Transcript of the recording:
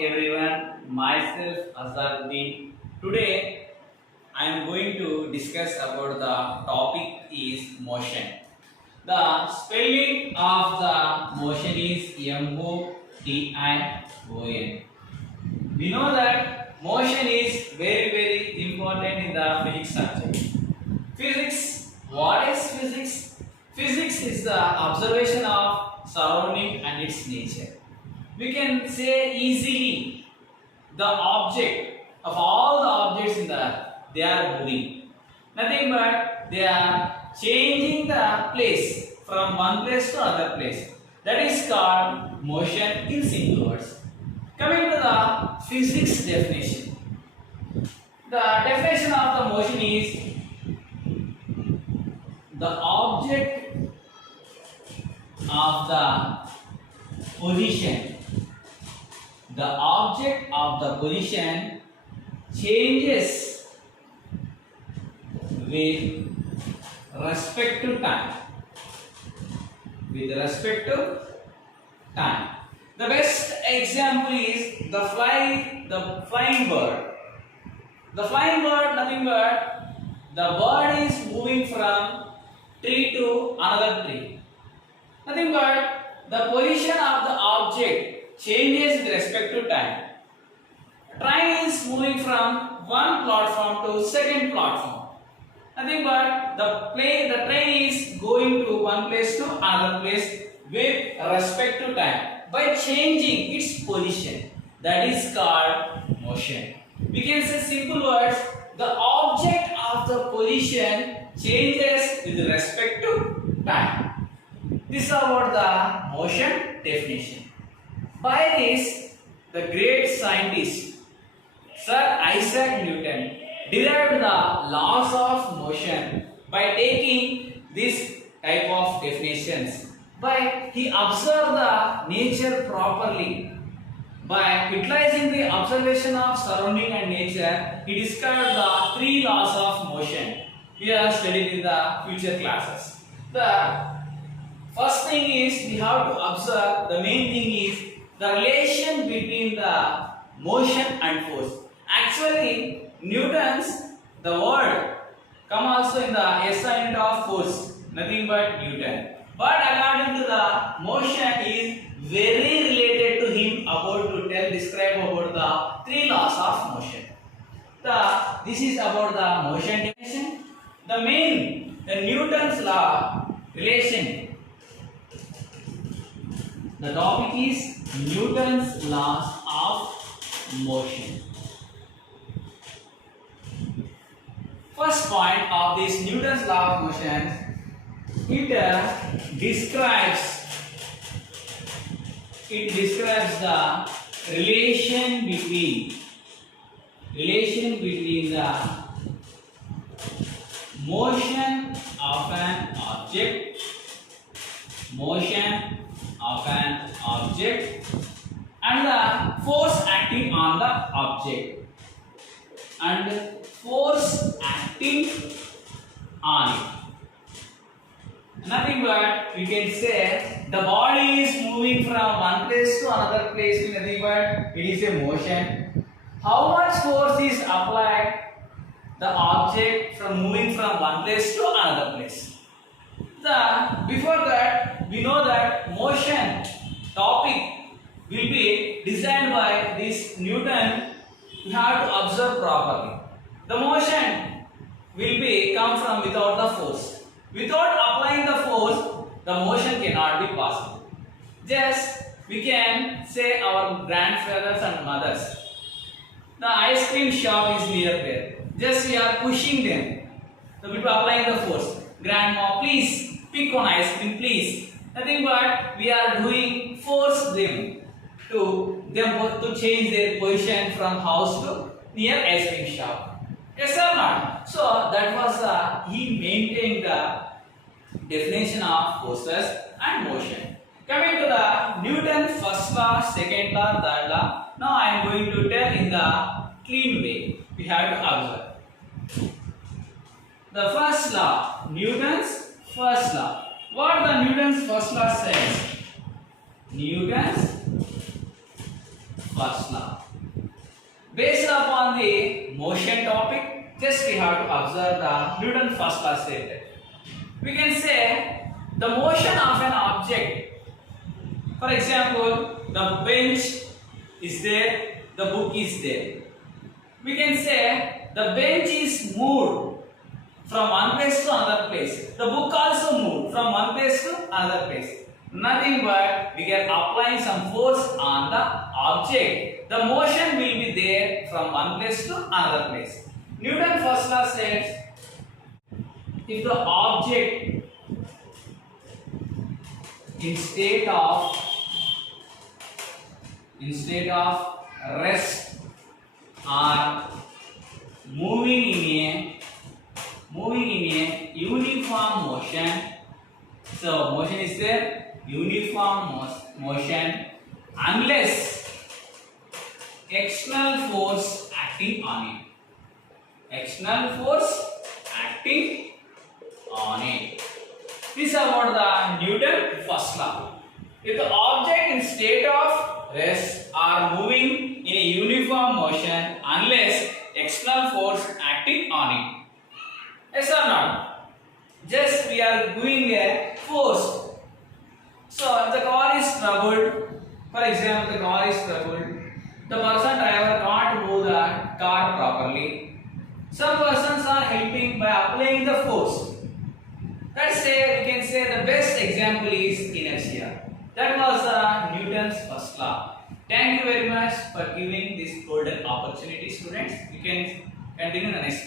everyone, myself Azaruddin. Today I am going to discuss about the topic is motion. The spelling of the motion is M-O-T-I-O-N. We know that motion is very important in the physics subject. Physics, what is physics? Physics is the observation of surrounding and its nature. We can say easily the object of all the objects in the earth, they are moving. Nothing but they are changing the place from one place to another place. That is called motion in simple words. Coming to the physics definition. The definition of the motion is the object of the position. The object of the position changes with respect to time. With respect to time. The best example is the flying bird. The flying bird, nothing but the bird is moving from tree to another tree. Nothing but the position of the object changes with respect to time. Train is moving from one platform to second platform. Nothing but the train is going to one place to another place with respect to time by changing its position. That is called motion. We can say simple words, the object of the position changes with respect to time. This is about the motion definition. By this, the great scientist Sir Isaac Newton derived the laws of motion by taking this type of definitions. By he observed the nature properly. By utilizing the observation of surrounding and nature, he discovered the three laws of motion. We are studied in the future classes. The first thing is we have to observe, the main thing is the relation between the motion and force. Actually, Newton's, the word come also in the SI unit of force, nothing but Newton. But according to the motion is very related to him about to describe about the three laws of motion. This is about the motion definition. The Newton's law relation. The topic is Newton's laws of motion. First point of this Newton's law of motion, it describes the relation between the motion of an object and the force acting on the object and force acting on it. Nothing but we can say the body is moving from one place to another place, nothing but it is a motion. How much force is applied the object from moving from one place to another place? Before that, we know that motion topic will be designed by this Newton. You have to observe properly. The motion will be come from without the force. Without applying the force, the motion cannot be possible. Just we can say our grandfathers and mothers. The ice cream shop is near there. Just we are pushing them. The people applying the force. Grandma, please pick one ice cream, please. Nothing but we are doing force them to change their position from house to near ice cream shop. Yes or not? So that was he maintained the definition of forces and motion. Coming to the Newton's first law, second law, third law. Now I am going to tell in the clean way. We have to observe. The first law, Newton's first law. What the Newton's first law says? Newton's first law. Based upon the motion topic, just we have to observe the Newton's first law statement. We can say the motion of an object. For example, the bench is there, the book is there. We can say the bench is moved from one place to another place. The book also moved from one place to another place. Nothing but we are applying some force on the object. The motion will be there from one place to another place. Newton's first law says if the object in state of rest or moving in a uniform motion, so motion is there, uniform motion, unless external force acting on it. External force acting on it. This is about the Newton's first law. If the object in state of rest are moving in a uniform motion unless external force acting on it. Yes or not? Just we are doing a force. So if the car is troubled, for example, the car is troubled, the person driver can't move the car properly. Some persons are helping by applying the force. Let's say we can say the best example is inertia. That was Newton's first law. Thank you very much for giving this golden opportunity, students. You can continue the next.